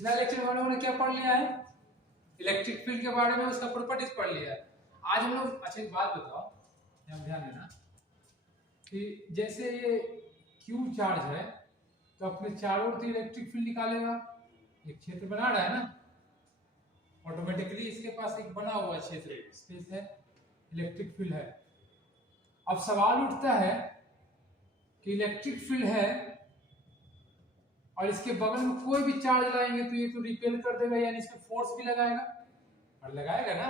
पिछला लेक्चर में हम लोगों ने क्या पढ़ लिया है, इलेक्ट्रिक फील्ड के बारे में, उसका प्रॉपर्टीज पढ़ लिया है। आज हम लोग अच्छा एक बात बताओ, ध्यान देना कि जैसे ये क्यू चार्ज है तो अपने चारों ओर इलेक्ट्रिक फील्ड निकालेगा, एक क्षेत्र बना रहा है ना, ऑटोमेटिकली इसके पास एक बना हुआ क्षेत्र स्पेस है, इलेक्ट्रिक फील्ड है। अब सवाल उठता है कि इलेक्ट्रिक फील्ड है और इसके बगल में कोई भी चार्ज लाएंगे तो ये तो रिपेल कर देगा, यानी इस पे फोर्स भी लगाएगा, और लगाएगा ना,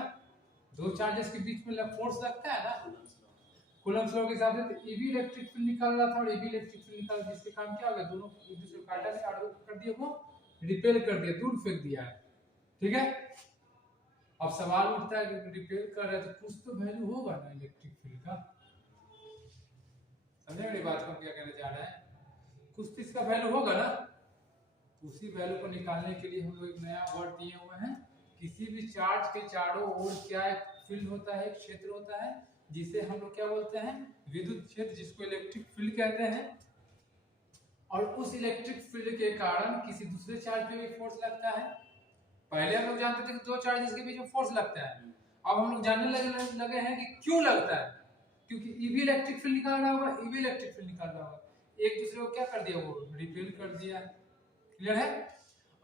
दो चार्जेस के बीच में फोर्स लगता है ना, कूलम्ब्स लॉ के हिसाब से। तो ये भी इलेक्ट्रिक फील्ड निकाल रहा था और ये भी इलेक्ट्रिक फील्ड निकाल रहा था, इसके काम क्या हो गया, दोनों एक दूसरे को काटा से आड़ कर दिया, वो रिपेल कर दिया, दूर फेंक दिया है, ठीक है। अब सवाल उठता है कि रिपेल कर रहा है तो कुछ तो वैल्यू होगा ना इलेक्ट्रिक फील्ड का, समझे मेरी बात को, क्या कहने जा रहा है, कुछ तो इसका वैल्यू होगा ना। उसी वैल्यू को निकालने के लिए हम लोग एक नया वर्ड दिए हुए हैं, किसी भी चार्ज के चारों ओर क्या एक फील्ड होता है, एक क्षेत्र होता है, जिसे हम लोग क्या बोलते हैं, विद्युत क्षेत्र, जिसको इलेक्ट्रिक फील्ड कहते हैं। और उस इलेक्ट्रिक फील्ड के कारण किसी दूसरे चार्ज पे भी फोर्स लगता है। पहले हम लोग जानते थे कि दो चार्जेस के बीच में फोर्स लगता है, अब हम लोग जानने लगे हैं कि क्यों लगता है, क्योंकि ये भी इलेक्ट्रिक फील्ड निकाल रहा होगा, ये भी इलेक्ट्रिक फील्ड निकाल रहा होगा, एक दूसरे को क्या कर दिया, वो रिपेल कर दिया, क्लियर है।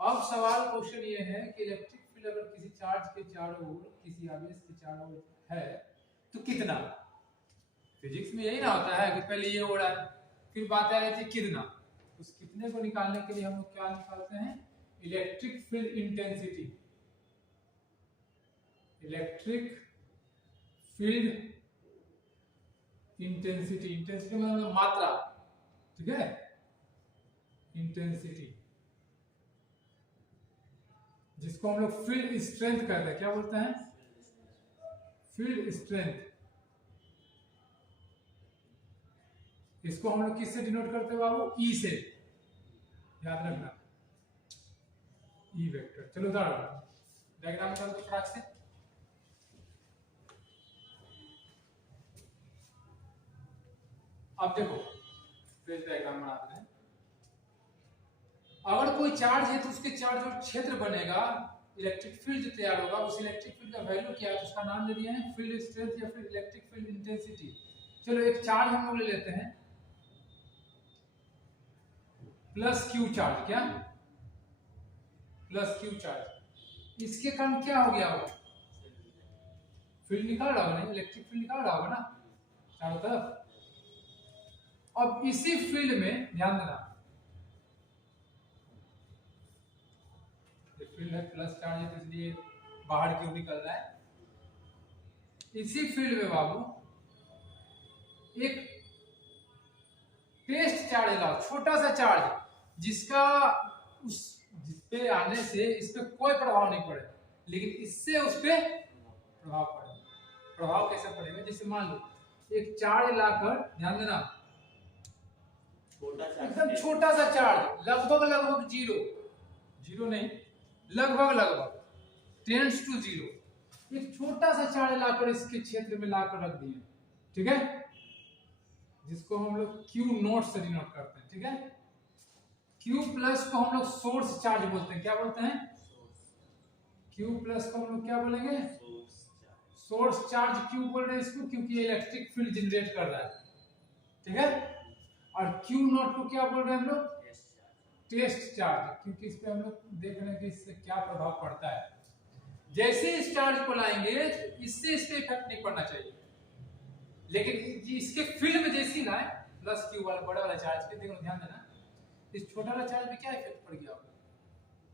अब सवाल क्वेश्चन ये है कि इलेक्ट्रिक फील्ड अगर किसी चार्ज के चारों ओर, किसी आवेश के चारों ओर है तो कितना, फिजिक्स में यही ना होता है कि पहले ये हो रहा है फिर बात आ रही थी कितना, उस कितने को निकालने के लिए हम लोग क्या निकालते हैं, electric field intensity, electric field intensity, intensity मतलब मात्रा, ठीक है, इंटेंसिटी, जिसको हम लोग फील्ड स्ट्रेंथ कहते हैं, क्या बोलते हैं, फील्ड स्ट्रेंथ। इसको हम लोग किससे डिनोट करते हैं बाबू, ई से, याद रखना, ई वेक्टर। चलो डायग्राम निकाल दो फटाक से। अब देखो फिर डायग्राम बनाते हैं। अगर कोई चार्ज है तो उसके चार्ज और क्षेत्र बनेगा, इलेक्ट्रिक फील्ड जो तैयार होगा, उस इलेक्ट्रिक फील्ड का वैल्यू क्या है, उसका नाम दे दिया है फील्ड स्ट्रेंथ या फिर इलेक्ट्रिक फील्ड इंटेंसिटी। चलो एक चार्ज हम लोग ले लेते हैं प्लस क्यू चार्ज, क्या प्लस क्यू चार्ज, इसके कारण क्या हो गया, वो फील्ड निकाल रहा होगा, नहीं इलेक्ट्रिक फील्ड निकाल रहा होगा ना चारों तरफ। अब इसी फील्ड में ध्यान देना, फील्ड है प्लस चार्ज है तो इसलिए बाहर क्यों निकल रहा है, इसी फील्ड में बाबू एक टेस्ट चार्ज लाओ, छोटा सा चार्ज जिसका उस जिसपे आने से इस पे कोई प्रभाव नहीं पड़े, लेकिन इससे उस पे प्रभाव पड़ेगा। प्रभाव कैसे पड़ेगा, जैसे मान लो एक चार्ज लाकर, ध्यान देना, एकदम छोटा सा चार्ज, लगभग जीरो नहीं, लगभग टेंड्स टू जीरो, एक छोटा सा चार्ज लाकर इसके क्षेत्र में लाकर रख दिए, ठीक है, जिसको हम लोग क्यू नोट से डिनोट करते हैं, ठीक है। क्यू प्लस को हम लोग सोर्स चार्ज बोलते हैं, क्या बोलते हैं, क्यू प्लस को हम लोग क्या बोलेंगे, सोर्स चार्ज क्यों बोल रहे हैं इसको, क्योंकि इलेक्ट्रिक फील्ड जनरेट कर रहा है, ठीक है। और क्यू नॉट को क्या बोल रहे हैं हम लोग, टेस्ट चार्ज, क्योंकि इस पे हम लोग देख रहे हैं कि इससे क्या प्रभाव पड़ता है। जैसे इस चार्ज को लाएंगे इससे इस पे इफेक्ट नहीं पड़ना चाहिए, लेकिन इसके फील्ड में जैसे ही लाए प्लस क्यू वाला बड़ा वाला चार्ज के, देखो ध्यान देना, इस छोटा वाला चार्ज में क्या इफेक्ट पड़ गया होगा,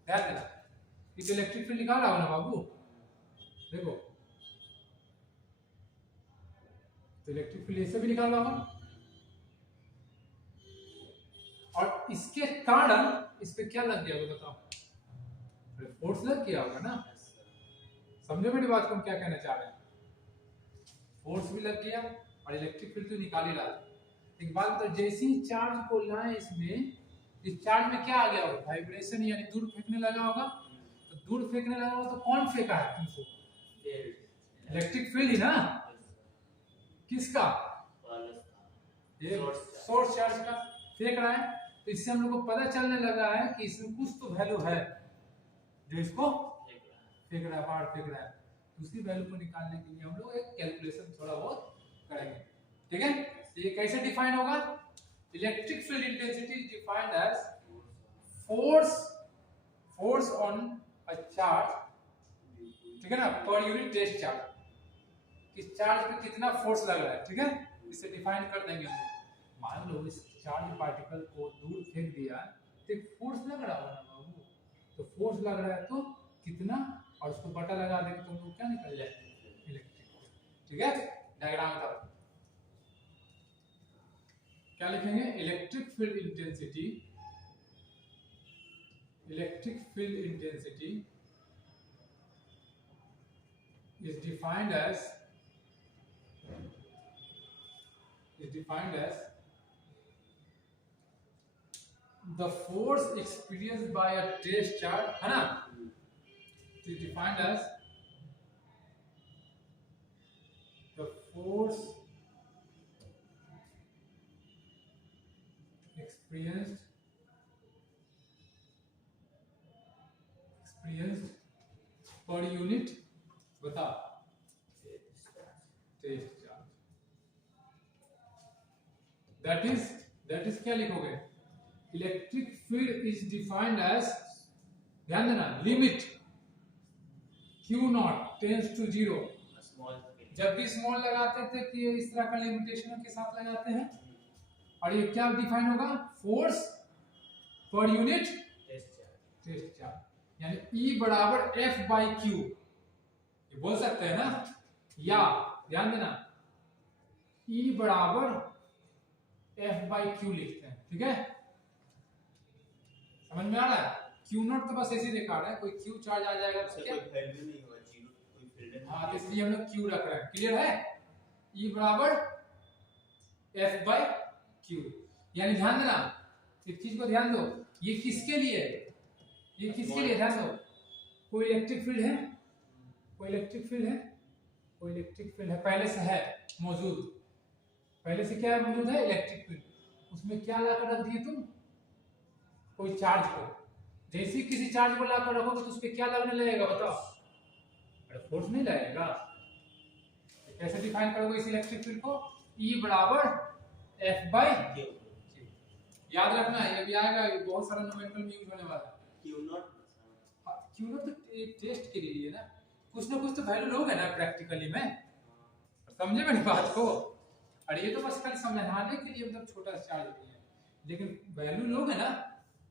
ध्यान देना, इस इलेक्ट्रिक फील्ड निकाल रहा हो ना बाबू, देखो तो इलेक्ट्रिक फील्ड ऐसे भी निकाल रहा होगा, और इसके कारण इस पे क्या लग गया होगा बताओ, फोर्स लग गया होगा ना, समझो मेरी बात को, हम क्या कहना चाह रहे हैं, फोर्स भी लग गया और इलेक्ट्रिक फील्ड तो निकाल ही रहा। एक बात बताओ, जैसे ही चार्ज को लाए इसमें, इस चार्ज में क्या आ गया होगा, वाइब्रेशन, यानी दूर फेंकने लगा होगा, तो दूर फेंकने लगा होगा तो कौन फेंका है तुमको, इलेक्ट्रिक फील्ड ही ना, किसका, ये सोर्स चार्ज का फेंक रहा है, तो इससे हम लोग को पता चलने लगा है कि इसमें कुछ तो वैल्यू है, जो इसको फेंक रहा है, बाहर फेंक रहा है। दूसरी वैल्यू को निकालने के लिए हम लोग एक कैलकुलेशन थोड़ा बहुत करेंगे, ठीक है। तो ये कैसे डिफाइन होगा? Electric field intensity is defined as force on a charge, ठीक है ना, पर यूनिट टेस्ट चार्ज, किस चार्ज पे कितना फोर्स लग रहा है, ठीक है। इसे डिफाइन कर देंगे हम लोग। मान लो इस चार्ज पार्टिकल को दूर फेंक दिया तो एक फोर्स लग रहा होगा ना बाबू, तो फोर्स लग रहा है तो कितना, और उसको बटा लगा देंगे तो हम लोग क्या निकल जाएगा? इलेक्ट्रिक, ठीक है। डायग्राम का क्या लिखेंगे? Electric field intensity is defined as the force experienced by a test charge, है ना, is defined as the force experienced per unit, बता, टेस्ट चार्ज। that is क्या लिखोगे? Electric field is defined as, ध्यान देना, limit Q not tends to 0। जब भी small लगाते थे कि ये इस तरह का लिमिटेशन के साथ लगाते हैं, और ये क्या डिफाइन होगा? Force per unit test charge, यानी E बराबर F बाई Q, ये बोल सकते हैं ना, या ध्यान देना E बराबर F बाई Q लिखते हैं, ठीक है। समझ में आ रहा है? Q नॉट तो बस ऐसे ही दिखा रहा है, कोई Q चार्ज आ जाएगा तो क्या, कोई वैल्यू नहीं होगा, जीरो कोई फील्ड, हाँ, तो इसलिए हम लोग Q रख रहे हैं। क्लियर है? E बराबर F बाई Q, यानी ध्यान देना, एक चीज को ध्यान दो, ये किसके लिए है? ये किसके लिए? ध्यान दो, कोई इलेक्ट्रिक फील्ड है, कोई इलेक्ट्रिक फील्ड है, कोई इलेक्ट्रिक फील्ड है, पहले से है मौजूद, पहले से क्या है मौजूद है? Electric field. उसमें क्या लाकर रख दिए तुम? कोई चार्ज को। जैसे ही किसी चार्ज को लाकर रखोगे तो उस पर क्या लगने लगेगा बताओ? अरे फोर्स नहीं लगेगा। तो कैसे डिफाइन करोगे इस इलेक्ट्रिक फील्ड को? E बराबर F बाई Q। याद रखना, ये भी आएगा, ये बहुत सारा नोमेनकल में यूज होने वाला है। Q नॉट तो टेस्ट के लिए है ना, कुछ ना कुछ तो वैल्यू लोगे ना प्रैक्टिकली में, समझे मेरी बात को। और ये तो बस खाली समझाने के लिए मतलब छोटा सा चार्ज है, लेकिन वैल्यू लोगे ना,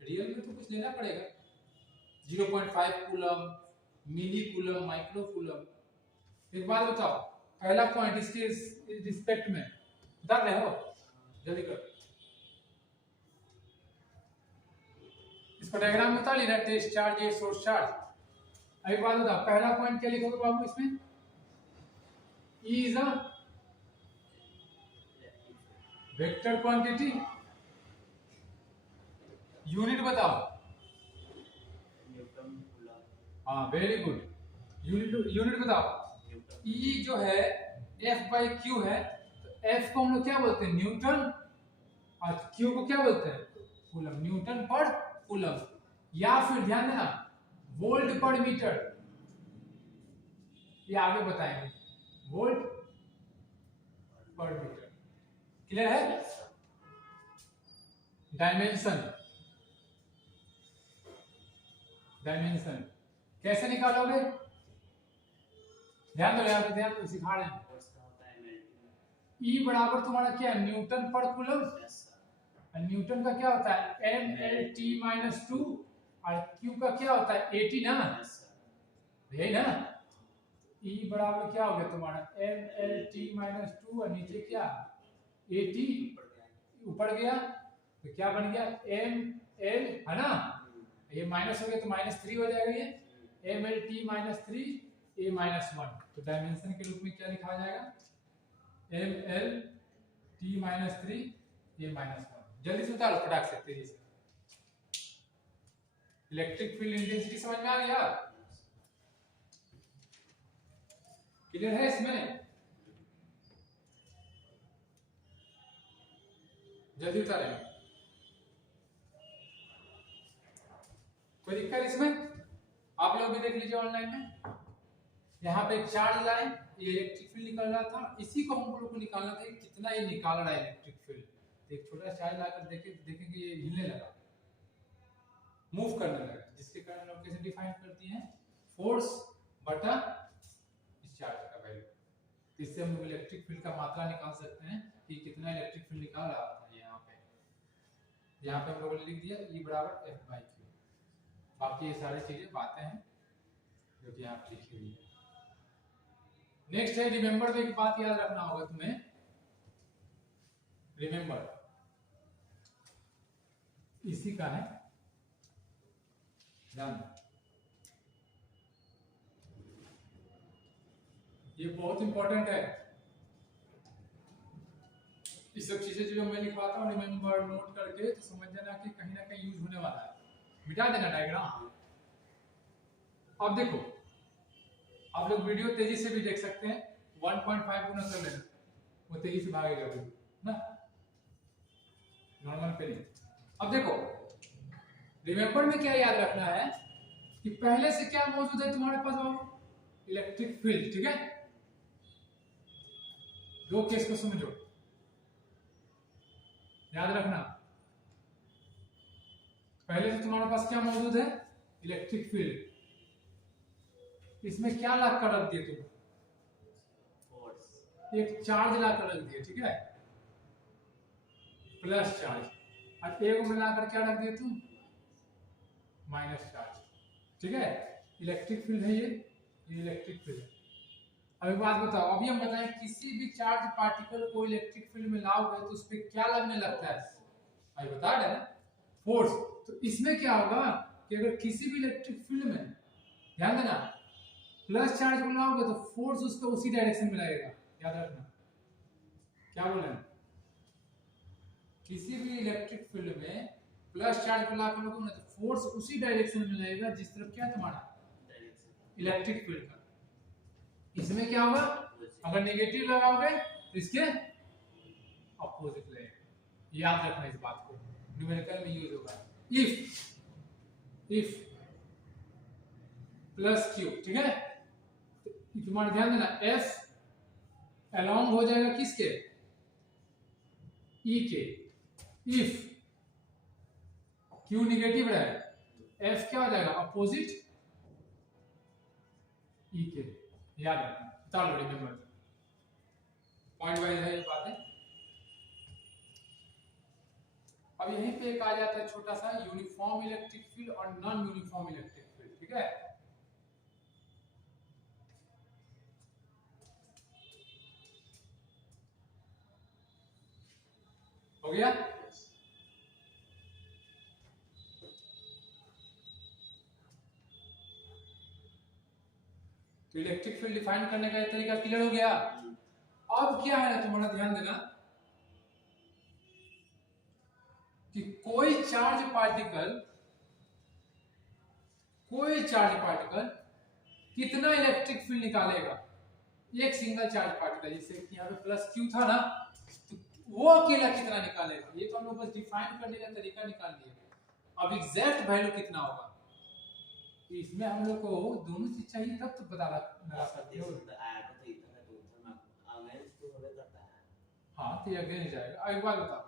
रियल में तो कुछ लेना पड़ेगा। 0.5 कूलम, मिली कूलम, माइक्रो कूलम। एक बात बताओ, पहला पॉइंट इसके रिस्पेक्ट में बता रहे हो, जल्दी करो, इसको डायग्राम बता लेना, टेस्ट चार्ज, ये सोर्स चार्ज। अभी बात बताओ, पहला पॉइंट क्या लिखोगे बाबू इसमें? E is a vector quantity, unit बताओ। हाँ, वेरी गुड, यूनिट बताओ। E जो है F बाई Q है, तो F को हम लोग क्या बोलते हैं? न्यूटन, और Q को क्या बोलते हैं? कूलम, न्यूटन पर कूलम, या फिर ध्यान देना वोल्ट पर मीटर, ये आगे बताएंगे, वोल्ट पर मीटर। क्लियर है? डायमेंशन कैसे निकालोगे? ध्यान दो यार, ध्यान दो, सिखा रहे हैं। E बराबर तुम्हारा क्या है? न्यूटन पर कूलम। न्यूटन का क्या होता है? MLT-2, और Q का क्या होता है? AT ना, यही ना। E बराबर क्या हो गया तुम्हारा? MLT-2, और नीचे क्या? AT, ऊपर गया तो क्या बन गया? ML, है ना, ये माइनस हो गया तो -3 हो जाएगा, ये MLT-3 A-1। तो डायमेंशन के रूप में क्या लिखा जाएगा? MLT-3 A-1। जल्दी से उतारो फटाक से, तेजी से। इलेक्ट्रिक फील्ड इंटेंसिटी समझ में आ गया? क्लियर है इसमें? जल्दी उतारें, कोई दिक्कत इसमें? आप आप लोग भी देख लीजिए ऑनलाइन में, यहाँ पे चार्ज लाए, ये इलेक्ट्रिक फील्ड निकल रहा था, इसी को हम लोग को निकालना था कितना ये निकाल रहा है इलेक्ट्रिक फील्ड। तो एक छोटा चार्ज लाकर देखेंगे ये हिलने लगा, मूव करने लगा, जिसके कारण हम कैसे डिफाइन करते हैं, फोर्स बटा इस चार्ज का वैल्यू। तो इससे हम इलेक्ट्रिक फील्ड का मात्रा निकाल सकते हैं कि कितना इलेक्ट्रिक फील्ड निकाल रहा था। यहाँ पे हम लोगों ने लिख दिया E बराबर F/Q। बाकी ये सारी चीजें बातें हैं जो कि यहाँ पे लिखी हुई है। नेक्स्ट है रिमेंबर। एक बात याद रखना होगा तुम्हें, रिमेंबर इसी का है ध्यान, ये बहुत इंपॉर्टेंट है। इस सब चीजें जो मैं लिखवाता हूँ रिमेंबर नोट करके, तो समझ जाना कि कहीं ना कहीं यूज होने वाला है। मिटा देना डायग्राम। अब देखो, आप लोग वीडियो तेजी से भी देख सकते हैं, 1.5 गुना कर लेना, वो तेजी से भागेगा भी ना, नॉर्मल पे नहीं। अब देखो रिमेंबर में क्या याद रखना है कि पहले से क्या मौजूद है तुम्हारे पास बाबू, इलेक्ट्रिक फील्ड। ठीक है, दो केस को समझो, याद रखना। पहले से तुम्हारे पास क्या मौजूद है, इलेक्ट्रिक फील्ड। इसमें क्या ला कर रख दिए तुम, एक चार्ज ला कर रख दिए, ठीक है, प्लस चार्ज, और एक मिलाकर क्या रख दिए तुम, माइनस चार्ज। ठीक है, इलेक्ट्रिक फील्ड है ये इलेक्ट्रिक फील्ड है। अभी बात बताओ, अभी हम बताएं किसी भी चार्ज पार्टिकल को इलेक्ट्रिक फील्ड में लाओगे तो उस पर क्या लगने लगता है, अभी बता रहे हैं फोर्स। तो इसमें क्या होगा कि अगर किसी भी इलेक्ट्रिक फील्ड में, ध्यान देना, प्लस चार्ज को लाओगे तो फोर्स उसको उसी डायरेक्शन में लगेगा, याद रखना। क्या बोल रहे हैं, किसी भी इलेक्ट्रिक फील्ड में प्लस चार्ज को लाकर लोगे ना तो फोर्स उसी डायरेक्शन में लगेगा जिस तरफ क्या तुम्हारा इलेक्ट्रिक फील्ड का। इसमें क्या होगा, अगर नेगेटिव लगाओगे तो इसके अपोजिट लगेगा। याद रखना इस बात को, न्यूमेरिकल में यूज होगा। इफ प्लस क्यू, ठीक है, तुम्हारा ध्यान देना, F अलोंग हो जाएगा किसके, E के। इफ Q निगेटिव रहे F क्या हो जाएगा, अपोजिट E के। याद रखना, चलो रिमेंबर, पॉइंट वाइज है ये बातें। अब यहीं पे एक आ जाता है छोटा सा, यूनिफॉर्म इलेक्ट्रिक फील्ड और नॉन यूनिफॉर्म इलेक्ट्रिक फील्ड। ठीक है, हो गया। तो इलेक्ट्रिक फील्ड डिफाइन करने का तरीका क्लियर हो गया। अब क्या है तुम्हारा ध्यान देना कि कोई चार्ज पार्टिकल कितना इलेक्ट्रिक फील्ड निकालेगा, एक सिंगल चार्ज पार्टिकल, जैसे कि यहाँ पे प्लस क्यू था ना, तो वो अकेला कितना निकालेगा, ये तो हम लोग बस डिफाइन करने का तरीका निकाल दिया। अब एग्जैक्ट वैल्यू कितना होगा, इसमें हम लोग को दोनों चीज चाहिए तब तो पता लगा सकते हो। हाँ तो ये अगेंस्ट जाएगा। एक बात बताओ,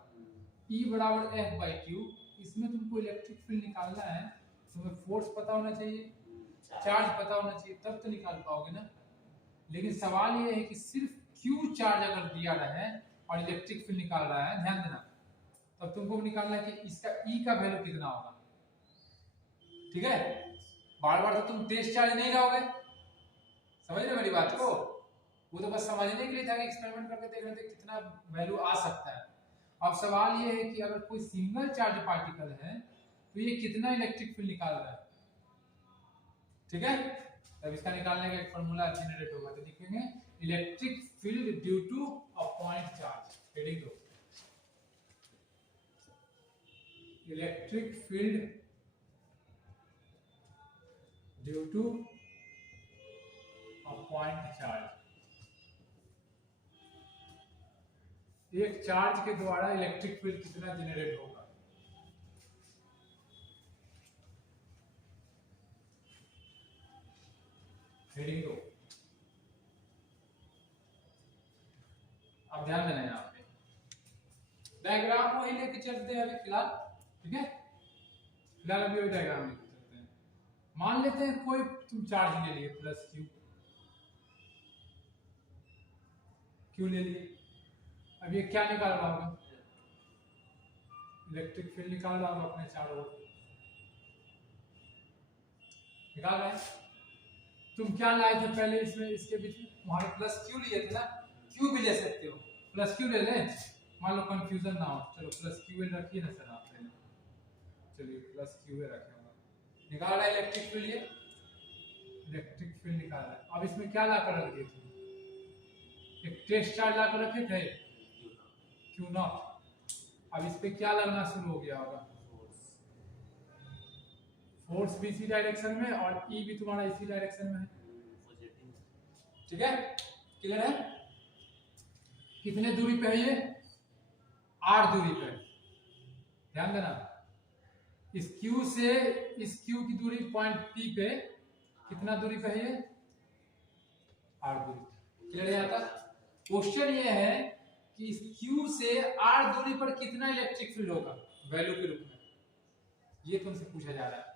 E बराबर F/Q, इसमें तुमको इलेक्ट्रिक फील्ड निकालना है, तुम्हें फोर्स पता होना चाहिए, चार्ज पता होना चाहिए, तब तो निकाल पाओगे ना। लेकिन सवाल ये है कि सिर्फ Q चार्ज अगर दिया रहा है और इलेक्ट्रिक फील्ड निकाल रहा है, ध्यान देना, तब तुमको निकालना है कि इसका E का वैल्यू कितना होगा। ठीक है, बार बार तो तुम टेस्ट चार्ज नहीं रहोगे, समझ रहे मेरी बात को, वो तो बस समझने के लिए था कि एक्सपेरिमेंट करके देख रहे थे कितना वैल्यू आ सकता है। अब सवाल ये है कि अगर कोई सिंगल चार्ज पार्टिकल है तो ये कितना इलेक्ट्रिक फील्ड निकाल रहा है। ठीक है, तब इसका निकालने का एक फार्मूला जनरेट होगा, तो लिखेंगे electric field due to a point charge. Heading दो, electric field due to a point charge. एक चार्ज के द्वारा इलेक्ट्रिक फील्ड कितना जनरेट होगा। हेडिंग रो। अब ध्यान देना यहाँ पे डायग्राम वही लेके चलते हैं अभी फिलहाल, ठीक है। फिलहाल अभी वही डायग्राम लेके चलते हैं। मान लेते हैं कोई तुम चार्ज ले लिए प्लस क्यू, क्यू ले लिए। अब ये क्या निकाल रहा होगा, इलेक्ट्रिक फील्ड निकाल रहा होगा अपने चारों ओर, निकाल रहे हैं। तुम क्या लाए थे पहले इसमें, इसके बीच में वहां प्लस क्यू लिए थे ना, क्यू भी ले सकते हो, प्लस क्यू ले लें, मान लो कंफ्यूजन ना हो। चलो प्लस क्यू रखिए ना सर आप पहले, चलिए प्लस क्यू रखे होगा। निकाल रहा है इलेक्ट्रिक फील्ड, ये इलेक्ट्रिक फील्ड निकाल रहा है। अब इसमें क्या लाकर रख दिए थे, एक टेस्ट चार्ज लाकर रखे थे क्यू नॉट। अब इस पे क्या लगना शुरू हो गया होगा, फोर्स भी इसी डायरेक्शन में और ई भी तुम्हारा इसी डायरेक्शन में है, ठीक है। क्लियर है। कितने दूरी पे है ये, आर दूरी पे। ध्यान देना इस क्यू से इस क्यू की दूरी पॉइंट पी पे कितना दूरी पे है ये, आर दूरी। क्लियर है। आता क्वेश्चन ये है कि इस क्यू से आर दूरी पर कितना इलेक्ट्रिक फील्ड होगा वैल्यू के रूप में, ये तुमसे पूछा जा रहा है।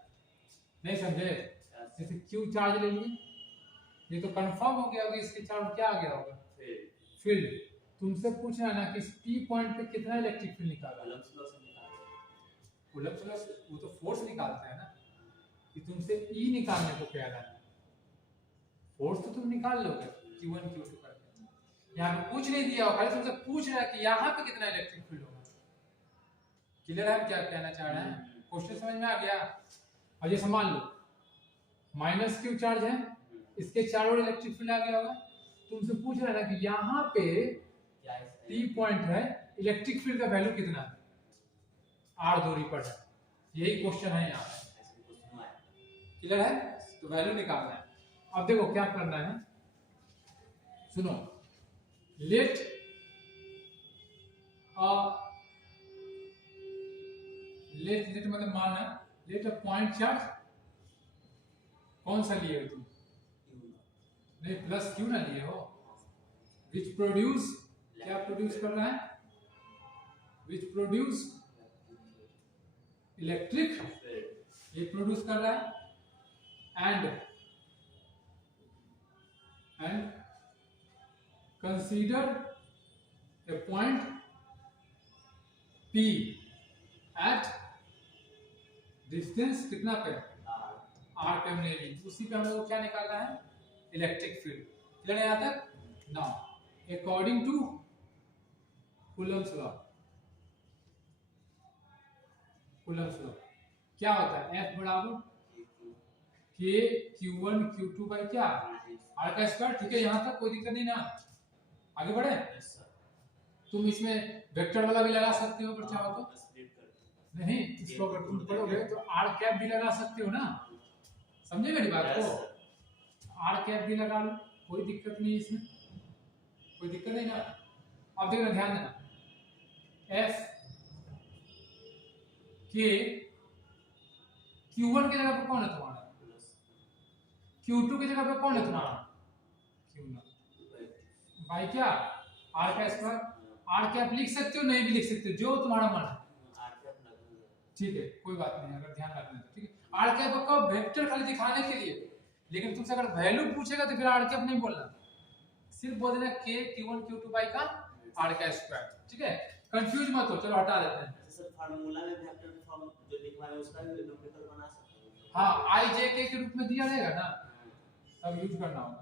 नहीं समझे, जैसे क्यू चार्ज ले लिए, ये तो कंफर्म हो गया होगा इसके चार्ज क्या आ गया होगा, फील्ड। तुमसे पूछ रहा है ना कि इस पी पॉइंट पे कितना इलेक्ट्रिक फील्ड निकाला, कूलम्ब लॉ से वो तो फोर्स निकालता है ना, कि तुमसे ई निकालने को कह रहा है, फोर्स तो तुम निकाल लोगे Q1 Q2 करके। यहाँ पे पूछ नहीं दिया होगा, खाली तुमसे पूछ रहा है कि यहाँ पे कितना इलेक्ट्रिक फील्ड होगा। क्लियर है क्या कहना चाह रहे हैं, क्वेश्चन समझ में आ गया। और ये मान लो माइनस क्यू चार्ज है, इसके चारों ओर इलेक्ट्रिक फील्ड आ गया होगा। तुमसे पूछ रहा है ना कि यहाँ पे P पॉइंट है, इलेक्ट्रिक फील्ड का वैल्यू कितना है, आर दूरी पर है, यही क्वेश्चन है यहाँ पे। क्लियर है, तो वैल्यू निकालना है। अब देखो क्या करना है, सुनो, लेट लेट मतलब माना, लेट अ पॉइंट चार्ज, कौन सा लिए हो तुम, नहीं प्लस क्यू ना लिए हो, विच प्रोड्यूस, क्या प्रोड्यूस कर रहा है, विच प्रोड्यूस इलेक्ट्रिक, ये प्रोड्यूस कर रहा है, and consider a point P at distance कितना पे, आर पे हमने ली, उसी पे हम लोग को क्या निकालना है, इलेक्ट्रिक फील्ड। क्लियर है यहाँ तक। Now according to Coulomb's law, Coulomb's law क्या होता है, F बराबर K Q1 Q2 बाई क्या, आर का स्क्वायर। ठीक है यहाँ तक कोई दिक्कत नहीं ना, आगे बढ़े। तुम इसमें वेक्टर वाला भी लगा सकते हो अगर चाहो तो, नहीं इसको अगर तुम पढ़ोगे तो आर कैप भी लगा सकते हो ना, समझे मेरी बात को, आर कैप भी लगा लो, कोई दिक्कत नहीं इसमें, कोई दिक्कत नहीं ना। अब देखना ध्यान देना, F के Q1 की जगह पर कौन है तुम्हारा, Q2 की जगह पर कौन है तुम्हारा, Q0 भाई क्या, आर का स्क्वायर। आर कैप लिख सकते हो, नहीं भी लिख सकते हो, जो तुम्हारा मन है, ठीक है कोई बात नहीं, अगर ध्यान रखना है ठीक है। आर कैप का वेक्टर खाली दिखाने के लिए, लेकिन तुमसे अगर वैल्यू पूछेगा तो फिर आर कैप नहीं बोलना, सिर्फ बोल देना K Q1 Q2 बाई का आर का स्क्वायर, ठीक है। कंफ्यूज मत हो, चलो हटा देते हैं। सर फार्मूला में वेक्टर फॉर्म जो लिखवा है उसका भी न्यूमेरिकल बना सकते हैं, हाँ i j k के रूप में दिया रहेगा ना, तब यूज करना होगा।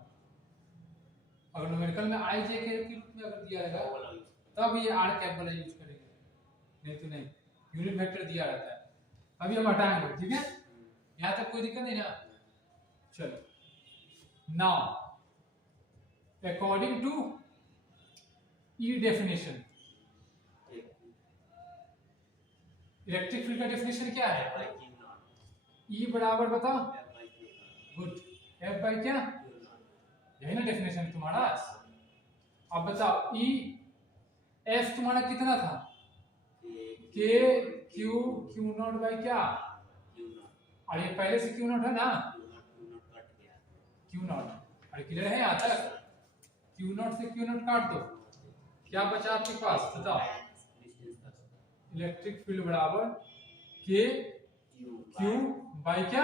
अगर न्यूमेरिकल में i j k के रूप में अगर दिया रहेगा तब ये आर कैप वाला यूज करेंगे, नहीं तो नहीं, यूनिट वेक्टर दिया रहता है। अभी हम हटाएंगे, ठीक है, यहाँ तक कोई दिक्कत नहीं ना। चलो now according to E definition, electric field का डेफिनेशन क्या है, ई बराबर बताओ, गुड, एफ बाई क्या, यही ना डेफिनेशन तुम्हारा। अब बताओ ई एफ तुम्हारा कितना था, के क्यू क्यू नॉट बाई क्या, और ये पहले से क्यू नॉट है ना, क्यू नॉट। अरे क्लियर है यहाँ तक? क्यू नॉट से क्यू नॉट काट दो, क्या बचा आपके पास बताओ? इलेक्ट्रिक फील्ड बराबर के क्यू बाई क्या?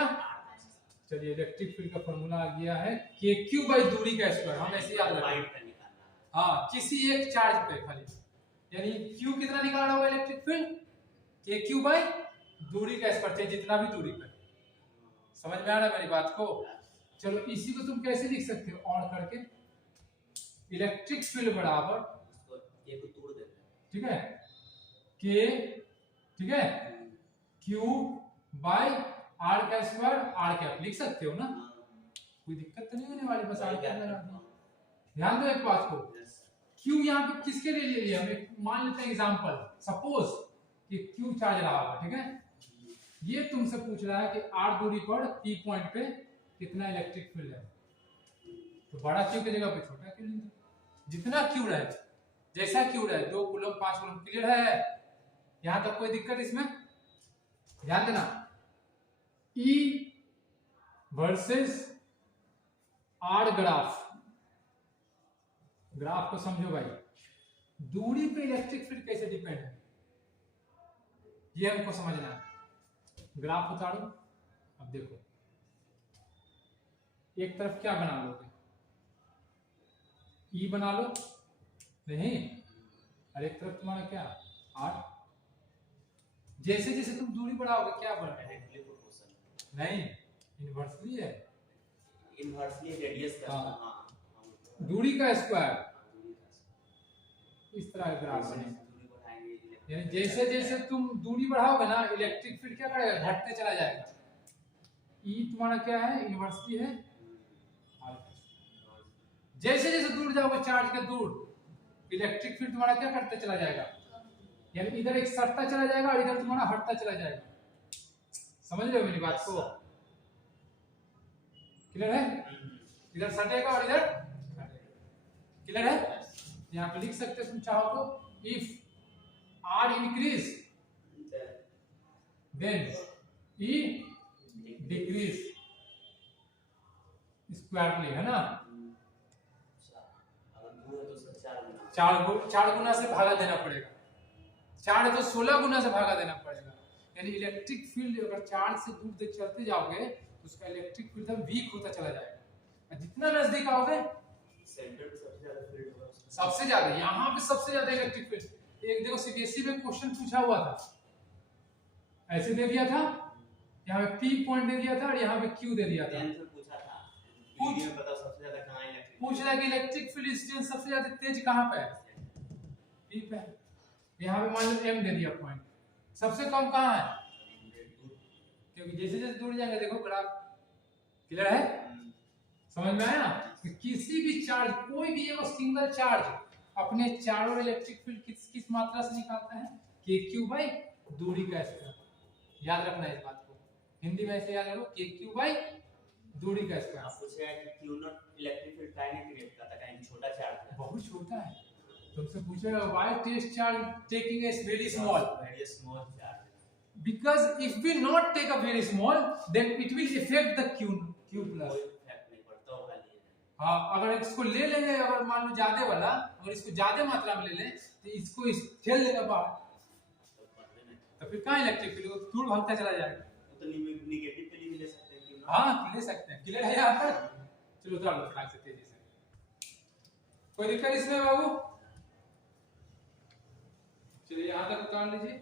चलिए इलेक्ट्रिक फील्ड का फॉर्मूला आ गया है के क्यू बाई दूरी का स्क्वायर। हम ऐसे याद रखेंगे, हाँ किसी एक चार्ज पे खाली, यानी क्यू कितना निकालना होगा इलेक्ट्रिक फील्ड? के क्यू बाई दूरी का स्क्वायर, जितना भी दूरी पे। समझ में आ रहा है मेरी बात को? चलो इसी को तुम कैसे लिख सकते हो और करके, इलेक्ट्रिक फील्ड बराबर ठीक है के, ठीक है क्यू बाई आर का स्क्वायर आर कैप लिख सकते हो ना, कोई दिक्कत तो नहीं होने वाली, बस आर कैप लगा दो। ध्यान दो एक बात को, क्यू यहाँ पे किसके लिए ले लिया? हम मान लेते हैं एग्जांपल, सपोज कि क्यू चार्ज रहा होगा, ठीक है? ये तुमसे पूछ रहा है कि आर दूरी पर पी पॉइंट पे कितना इलेक्ट्रिक फील्ड है, तो बड़ा क्यू की जगह पे छोटा क्यू लेंगे, जितना क्यू रहे, जैसा क्यू रहे, 2 कूलम 5 कूलम। क्लियर है? यहां तक कोई दिक्कत इसमें? ध्यान देना, E versus R graph, graph को समझो भाई, दूरी पे इलेक्ट्रिक फील्ड कैसे डिपेंड है ये हमको समझना है। ग्राफ उतारो, अब देखो एक तरफ क्या बना लोगे? ई बना लो, नहीं, और एक तरफ तुम्हारा क्या आर। जैसे जैसे तुम दूरी बढ़ाओगे क्या बढ़ेगा? नहीं, इनवर्सली है, इनवर्सली रेडियस का, हाँ दूरी का स्क्वायर, इस तरह का ग्राफ बनेगा। यानी जैसे जैसे तुम दूरी बढ़ाओगे ना, इलेक्ट्रिक फील्ड क्या करेगा? घटते चला जाएगा। ई तुम्हारा क्या है? इनवर्सली है। जैसे जैसे दूर जाओगे चार्ज के दूर, इलेक्ट्रिक फील्ड तुम्हारा क्या करते चला जाएगा? यानी इधर एक सटता चला जाएगा और इधर तुम्हारा हटता चला जाएगा। समझ रहे हो मेरी बात को? क्लियर है? इधर सटेगा और इधर क्लियर है? यहाँ पे लिख सकते तुम चाहो तो, if R increase then E decrease, स्क्वायरली है ना? चार गुना से भागा देना पड़ेगा, 4 है तो 16 गुना से भागा देना पड़ेगा। यानी इलेक्ट्रिक फील्ड अगर चार्ज से दूर तक चलते जाओगे तो उसका इलेक्ट्रिक फील्ड वीक होता चला जाएगा, जितना नजदीक आओगे सबसे ज्यादा, यहाँ पे सबसे ज्यादा इलेक्ट्रिक फील्ड। एक देखो सीबीएसई में क्वेश्चन पूछा हुआ था, ऐसे दे दिया था, यहाँ पे पी पॉइंट दे दिया था और यहाँ पे क्यू दे दिया था। पूछ रहा है कि इलेक्ट्रिक फील्ड डिस्टेंस सबसे ज्यादा तेज कहाँ पे है? पी पे। यहाँ पे मान लो एम दे दिया पॉइंट, सबसे कम कहाँ है? क्योंकि जैसे जैसे दूर जाएंगे, देखो ग्राफ क्लियर है? समझ में आया? कि किसी भी चार्ज, कोई भी एक सिंगल चार्ज अपने चारों इलेक्ट्रिक फील्ड किस मात्रा से निकालता है? के क्यू बाई दूरी का स्क्वायर। याद रखना इस बात को, हिंदी में ऐसे याद रखो, के क्यू बाई दूरी का स्क्वायर। आप पूछ रहे हैं कि क्यू नॉट इलेक्ट्रिक फील्ड काहे नहीं क्रिएट करता, काहे छोटा चार्ज है, बहुत छोटा है। तुमसे पूछेगा why test charge taking a very small charge, because if we not take a very small then it will affect the q plus। हाँ अगर इसको ले लेंगे, अगर मान लो ज्यादा वाला, अगर इसको ज्यादा मात्रा में ले लें तो इसको इस ठेल देगा बाहर, तो फिर कहाँ इलेक्ट्रिक फील्ड दूर भागता चला जाएगा। तो नेगेटिव पे भी ले सकते हैं क्यों? हाँ ले सकते हैं। क्लियर है यहाँ तक? चलो उतार लो फटाक से तेजी से, कोई दिक्कत इसमें बाबू? चलिए यहाँ तक उतार लीजिए।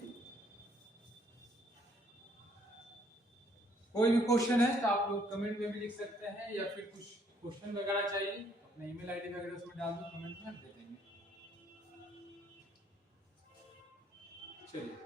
कोई भी क्वेश्चन है तो आप लोग कमेंट में भी लिख सकते हैं, या फिर कुछ क्वेश्चन वगैरह चाहिए अपना ईमेल आईडी वगैरह उसमें डाल दो, कमेंट में दे देंगे। चलिए।